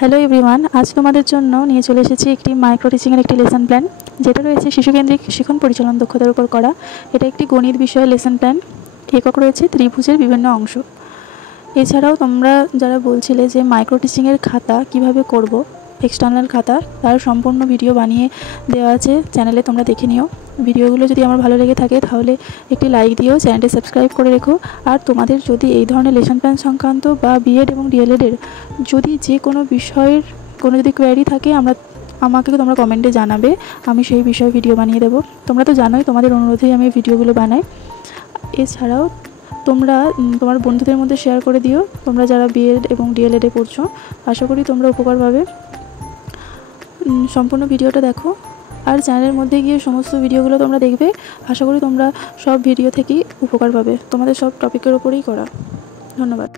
Hello everyone, আজ তোমাদের জন্য নিয়ে চলে এসেছি একটি মাইক্রো টিচিংয়ের একটি লেসন প্ল্যান, যেটা রয়েছে শিশুকেন্দ্রিক শিক্ষণ পরিচালন দক্ষতার উপর করা। এটা একটি গণিত বিষয়ের লেসন প্ল্যান। একক রয়েছে ত্রিভুজের বিভিন্ন অংশ। এছাড়াও তোমরা যারা বলছিলে যে মাইক্রো টিচিংয়ের খাতা কিভাবে করব, এক্সটার্নাল খাতা, তার সম্পূর্ণ ভিডিও বানিয়ে দেওয়া আছে চ্যানেলে, তোমরা দেখে নিও। ভিডিওগুলো যদি আমার ভালো লেগে থাকে তাহলে একটি লাইক দিও, চ্যানেলটি সাবস্ক্রাইব করে রেখো। আর তোমাদের যদি এই ধরনের লেসন প্ল্যান সংক্রান্ত বা বিএড এবং ডিএলএডের যদি যে কোনো বিষয়ের কোনো যদি কোয়ারি থাকে আমাকে তোমরা কমেন্টে জানাবে, আমি সেই বিষয়ে ভিডিও বানিয়ে দেবো। তোমরা তো জানোই তোমাদের অনুরোধেই আমি ভিডিওগুলো বানাই। এছাড়াও তোমরা তোমার বন্ধুদের মধ্যে শেয়ার করে দিও, তোমরা যারা বিএড এবং ডিএলএডে পড়ছো। আশা করি তোমরা উপকার পাবে। সম্পূর্ণ ভিডিওটা দেখো আর চ্যানেলের মধ্যে গিয়ে সমস্ত ভিডিওগুলো তোমরা দেখবে। আশা করি তোমরা সব ভিডিও থেকেই উপকার পাবে, তোমাদের সব টপিকের ওপরেই করা। ধন্যবাদ।